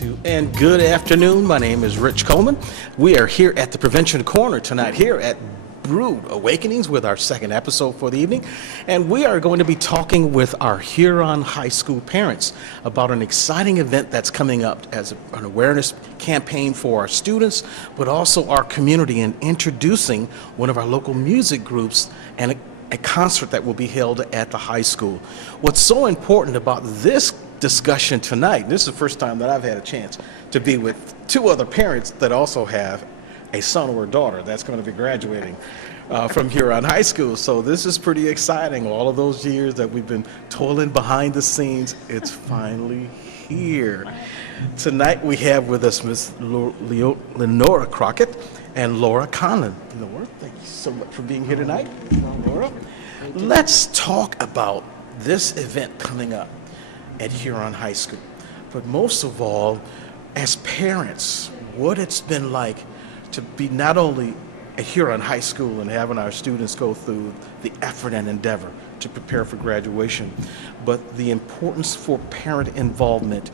And good afternoon. My name is Rich Coleman. We are here at the Prevention Corner tonight here at Brood Awakenings with our second episode for the evening. And we are going to be talking with our Huron High School parents about an exciting event that's coming up as an awareness campaign for our students, but also our community, and introducing one of our local music groups and a concert that will be held at the high school. What's so important about this discussion tonight, this is the first time that I've had a chance to be with two other parents that also have a son or a daughter that's going to be graduating from Huron High School. So this is pretty exciting. All of those years that we've been toiling behind the scenes, it's finally here. Tonight we have with us Miss Lenore Crockett and Laura Conlon. Laura, thank you so much for being here tonight. Laura, let's talk about this event coming up at Huron High School. But most of all, as parents, what it's been like to be not only at Huron High School and having our students go through the effort and endeavor to prepare for graduation, but the importance for parent involvement,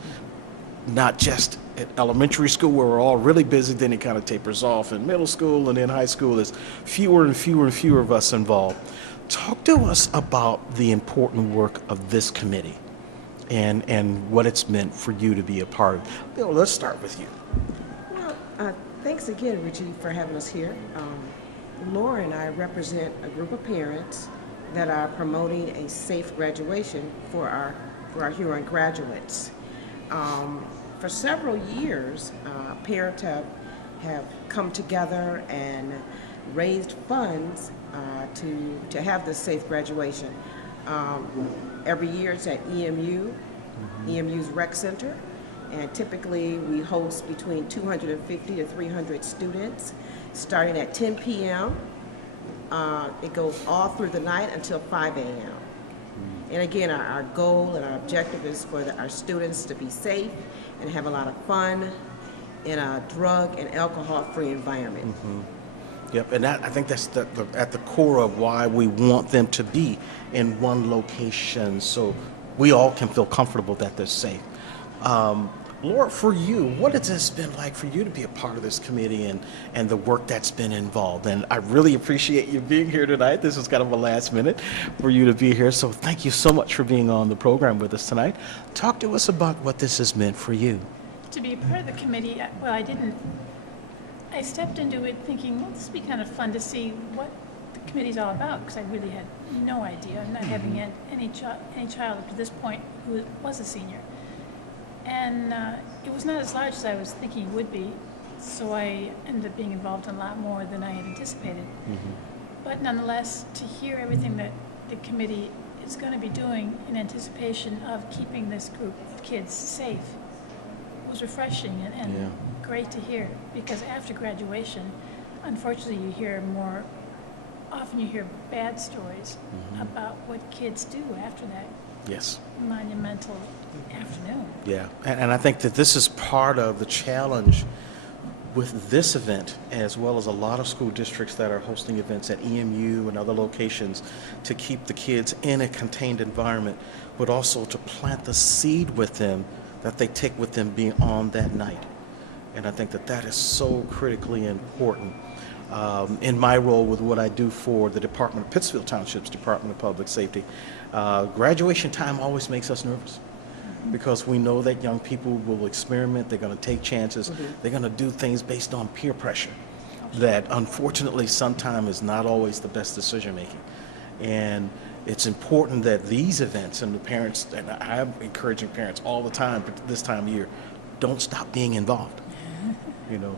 not just at elementary school where we're all really busy, then it kind of tapers off. In middle school and in high school, there's fewer and fewer and fewer of us involved. Talk to us about the important work of this committee and what it's meant for you to be a part of. Bill, let's start with you. Well, thanks again, Richie, for having us here. Laura and I represent a group of parents that are promoting a safe graduation for our Huron graduates. For several years, parents have come together and raised funds to have this safe graduation. Every year it's at EMU's rec center, and typically we host between 250 to 300 students starting at 10 p.m. It goes all through the night until 5 a.m. And again, our goal and our objective is for our students to be safe and have a lot of fun in a drug and alcohol-free environment. Mm-hmm. Yep, and I think that's at the core of why we want them to be in one location so we all can feel comfortable that they're safe. Laura, for you, what has this been like for you to be a part of this committee and the work that's been involved? And I really appreciate you being here tonight. This was kind of a last minute for you to be here, so thank you so much for being on the program with us tonight. Talk to us about what this has meant for you. To be a part of the committee, well, I stepped into it thinking, well, this would be kind of fun to see what the committee's all about, because I really had no idea, not having had any child up to this point who was a senior. And it was not as large as I was thinking it would be, so I ended up being involved in a lot more than I had anticipated. Mm-hmm. But nonetheless, to hear everything that the committee is going to be doing in anticipation of keeping this group of kids safe was refreshing and great to hear, because after graduation, unfortunately, you hear often you hear bad stories about what kids do after that. Yes. Monumental afternoon. Yeah, and I think that this is part of the challenge with this event, as well as a lot of school districts that are hosting events at EMU and other locations, to keep the kids in a contained environment, but also to plant the seed with them that they take with them beyond that night. And I think that is so critically important. In my role with what I do for the Department of Pittsfield Township's Department of Public Safety, graduation time always makes us nervous, because we know that young people will experiment, they're going to take chances, they're going to do things based on peer pressure that unfortunately sometimes is not always the best decision making. And it's important that these events, and the parents, and I'm encouraging parents all the time this time of year, don't stop being involved.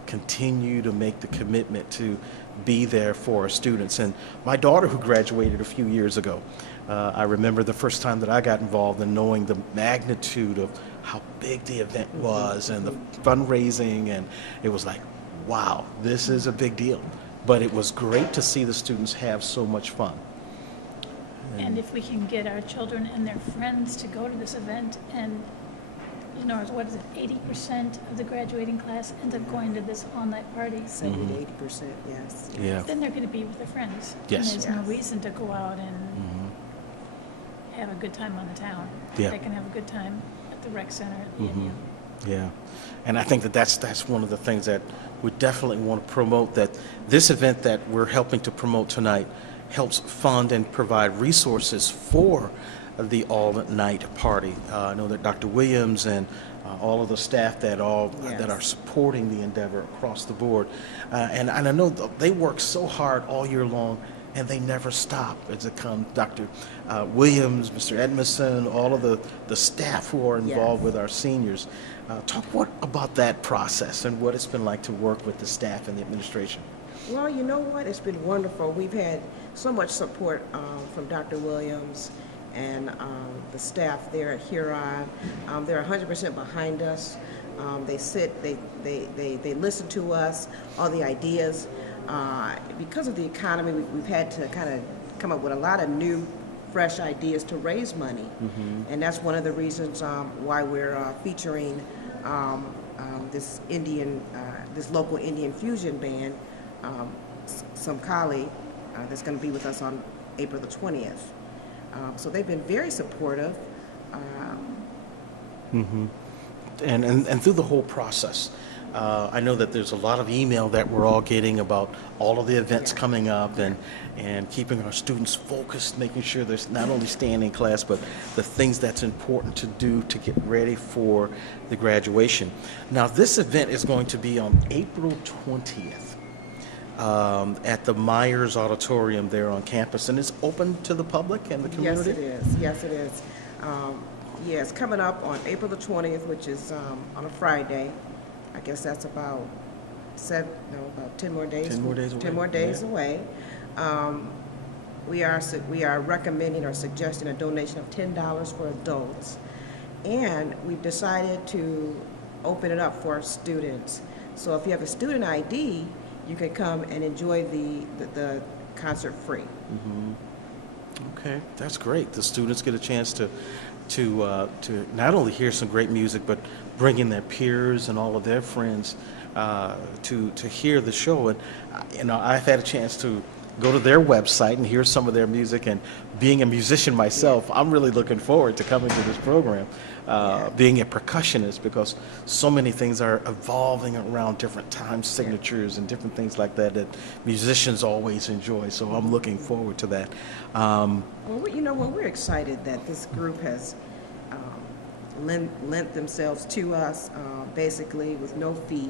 Continue to make the commitment to be there for our students. And my daughter, who graduated a few years ago, I remember the first time that I got involved and knowing the magnitude of how big the event was and the fundraising, and it was like, wow, this is a big deal. But it was great to see the students have so much fun. And if we can get our children and their friends to go to this event, and what is it, 80% of the graduating class ends up going to this all-night party. 70 to 80%, yes. Yeah. Then they're going to be with their friends. Yes. And there's no reason to go out and have a good time on the town. Yeah. They can have a good time at the rec center at the EMU. Yeah, and I think that that's one of the things that we definitely want to promote, that this event that we're helping to promote tonight helps fund and provide resources for the all-night party. I know that Dr. Williams and all of the staff that Yes. are supporting the endeavor across the board, and I know they work so hard all year long, and they never stop. As it comes, Dr. Williams, Mr. Edmondson, all of the staff who are involved Yes. with our seniors. Talk what about that process and what it's been like to work with the staff and the administration. Well, you know what? It's been wonderful. We've had so much support from Dr. Williams and the staff there at Huron. They're 100% behind us. They listen to us, all the ideas. Because of the economy, we've had to kind of come up with a lot of new, fresh ideas to raise money. And that's one of the reasons why we're featuring this local Indian fusion band, Sumakali, that's going to be with us on April the 20th. So they've been very supportive. And through the whole process, I know that there's a lot of email that we're all getting about all of the events coming up, and keeping our students focused, making sure they're not only staying in class, but the things that's important to do to get ready for the graduation. Now, this event is going to be on April 20th at the Myers Auditorium there on campus, and it's open to the public and the community? Yes, it is. Yes, it is. It's coming up on April the 20th, which is on a Friday. I guess that's about 10 more days. 10 more days away. 10 more days Yeah. away. We are recommending or suggesting a donation of $10 for adults, and we've decided to open it up for students. So if you have a student ID, you can come and enjoy the concert free. Okay, that's great. The students get a chance to not only hear some great music, but bring in their peers and all of their friends to hear the show. And I've had a chance to go to their website and hear some of their music. And being a musician myself, I'm really looking forward to coming to this program, being a percussionist, because so many things are evolving around different time signatures and different things like that musicians always enjoy. So I'm looking forward to that. Well, we're excited that this group has lent themselves to us basically with no fee.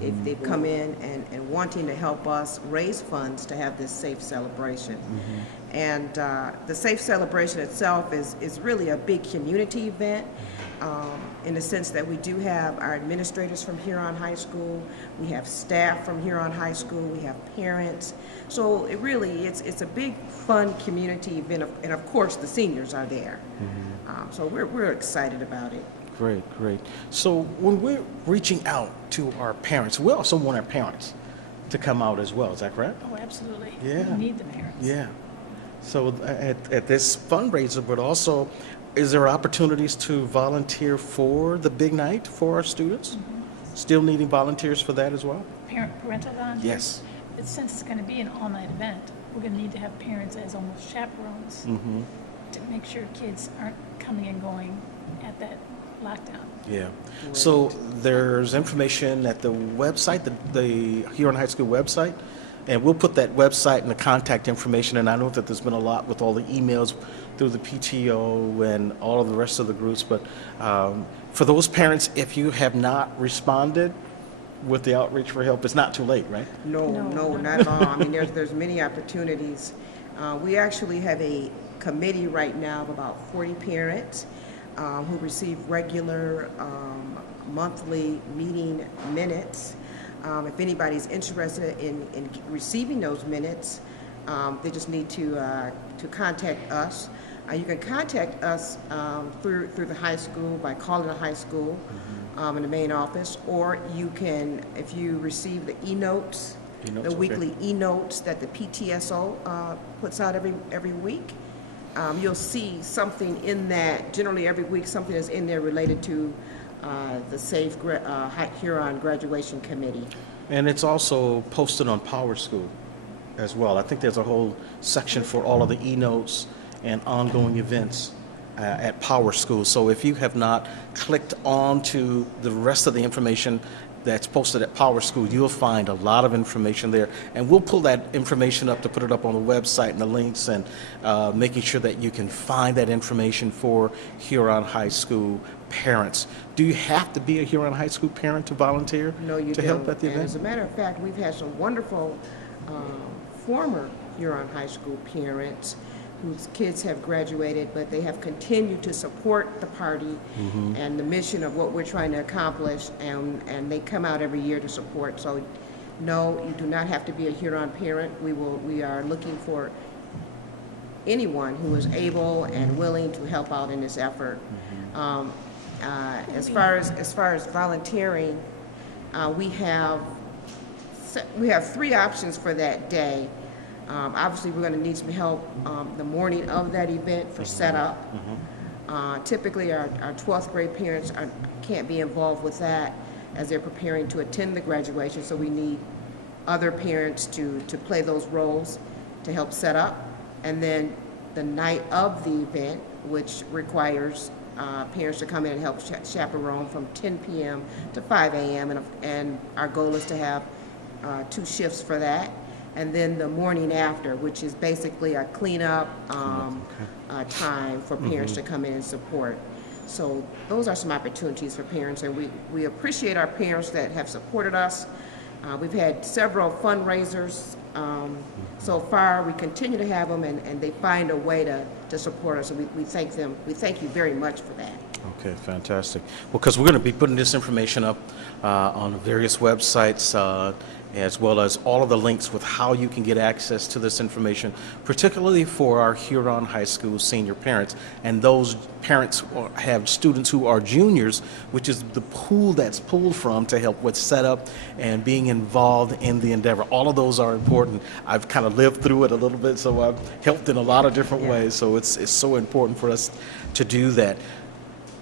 They've come in and wanting to help us raise funds to have this safe celebration. And the safe celebration itself is really a big community event in the sense that we do have our administrators from Huron High School, we have staff from Huron High School, we have parents. So it's a big fun community event, and of course the seniors are there. So we're excited about it. Great. So when we're reaching out to our parents, we also want our parents to come out as well. Is that correct? Oh, absolutely. Yeah. We need the parents. Yeah. So at this fundraiser, but also, is there opportunities to volunteer for the big night for our students? Still needing volunteers for that as well? Parental volunteers? Yes. But since it's going to be an all-night event, we're going to need to have parents as almost chaperones to make sure kids aren't coming and going at that lockdown. Yeah. So there's information at the website, the Huron High School website, and we'll put that website and the contact information. And I know that there's been a lot with all the emails through the PTO and all of the rest of the groups. But for those parents, if you have not responded with the outreach for help, it's not too late, right? No, not at all. I mean, there's many opportunities. We actually have a committee right now of about 40 parents who receive regular monthly meeting minutes. If anybody's interested in receiving those minutes, they just need to contact us. You can contact us through the high school by calling the high school in the main office, or you can, if you receive the e-notes, the weekly e-notes that the PTSO puts out every week. You'll see something in that. Generally, every week, something is in there related to the Safe Huron Graduation Committee. And it's also posted on Power School as well. I think there's a whole section for all of the e-notes and ongoing events at Power School. So if you have not clicked on to the rest of the information that's posted at Power School, you'll find a lot of information there. And we'll pull that information up to put it up on the website and the links, and making sure that you can find that information for Huron High School parents. Do you have to be a Huron High School parent to volunteer No, you to don't. help at the And event? as a matter of fact, we've had some wonderful former Huron High School parents whose kids have graduated, but they have continued to support the party and the mission of what we're trying to accomplish, and they come out every year to support. So no, you do not have to be a Huron parent. We are looking for anyone who is able and willing to help out in this effort. As far as volunteering, we have 3 options for that day. Obviously, we're going to need some help the morning of that event for setup. Typically, our 12th grade parents can't be involved with that as they're preparing to attend the graduation, so we need other parents to play those roles to help set up. And then the night of the event, which requires parents to come in and help chaperone from 10 p.m. to 5 a.m. And our goal is to have 2 shifts for that. And then the morning after, which is basically a cleanup time for parents to come in and support. So those are some opportunities for parents, and we appreciate our parents that have supported us. We've had several fundraisers so far. We continue to have them, and they find a way to support us, and we thank them. We thank you very much for that. Okay, fantastic. Well, because we're going to be putting this information up on various websites, as well as all of the links with how you can get access to this information, particularly for our Huron High School senior parents. And those parents have students who are juniors, which is the pool that's pulled from to help with setup and being involved in the endeavor. All of those are important. I've kind of lived through it a little bit, so I've helped in a lot of different ways. So it's so important for us to do that.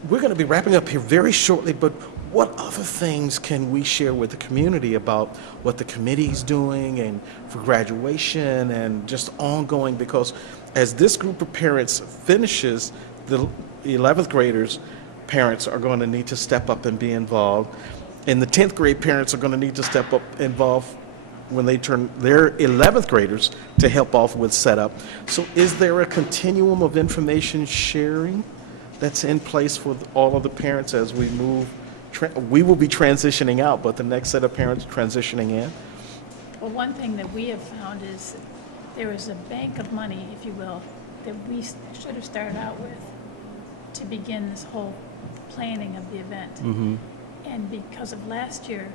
We're going to be wrapping up here very shortly, but what other things can we share with the community about what the committee's doing and for graduation and just ongoing? Because as this group of parents finishes, the 11th graders' parents are going to need to step up and be involved. And the 10th grade parents are going to need to step up involved when they turn their 11th graders to help off with setup. So is there a continuum of information sharing that's in place for all of the parents as we move? We will be transitioning out, but the next set of parents transitioning in? Well, one thing that we have found is there is a bank of money, if you will, that we should have started out with to begin this whole planning of the event. And because of last year,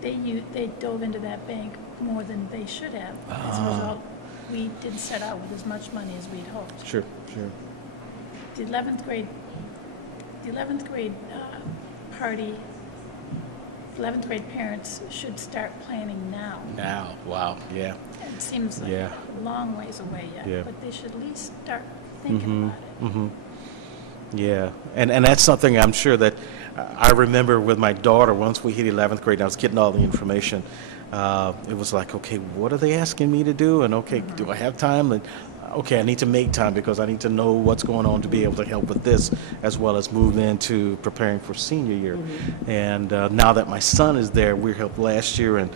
they dove into that bank more than they should have. As a result, we didn't set out with as much money as we'd hoped. Sure. The 11th grade party, 11th grade parents should start planning now. Now, wow, yeah. It seems like a long ways away yet, but they should at least start thinking about it. Yeah, and that's something I'm sure that I remember with my daughter. Once we hit 11th grade and I was getting all the information, it was like, okay, what are they asking me to do? And okay, do I have time? And okay, I need to make time because I need to know what's going on to be able to help with this, as well as move into preparing for senior year. And now that my son is there, we helped last year, and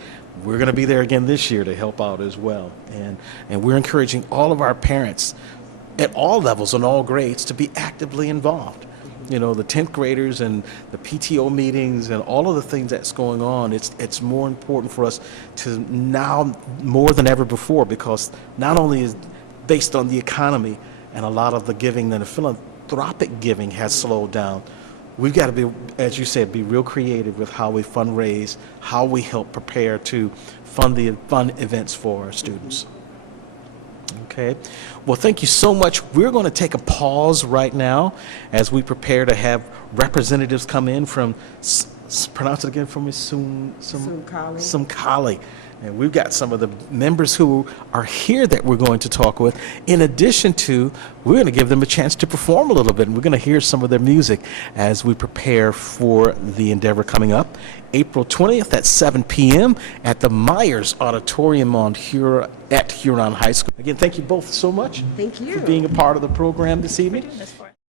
we're going to be there again this year to help out as well. And we're encouraging all of our parents at all levels and all grades to be actively involved. You know, the 10th graders and the PTO meetings and all of the things that's going on, it's more important for us to now more than ever before, because not only is based on the economy and a lot of the giving, and the philanthropic giving has slowed down. We've got to be, as you said, be real creative with how we fundraise, how we help prepare to fund the fun events for our students. Okay. Well, thank you so much. We're going to take a pause right now as we prepare to have representatives come in from, pronounce it again for me, Sumakali. And we've got some of the members who are here that we're going to talk with. In addition to, we're going to give them a chance to perform a little bit, and we're going to hear some of their music as we prepare for the endeavor coming up April 20th at 7 p.m. at the Myers Auditorium at Huron High School. Again, thank you both so much. Thank you for being a part of the program this evening. We're doing this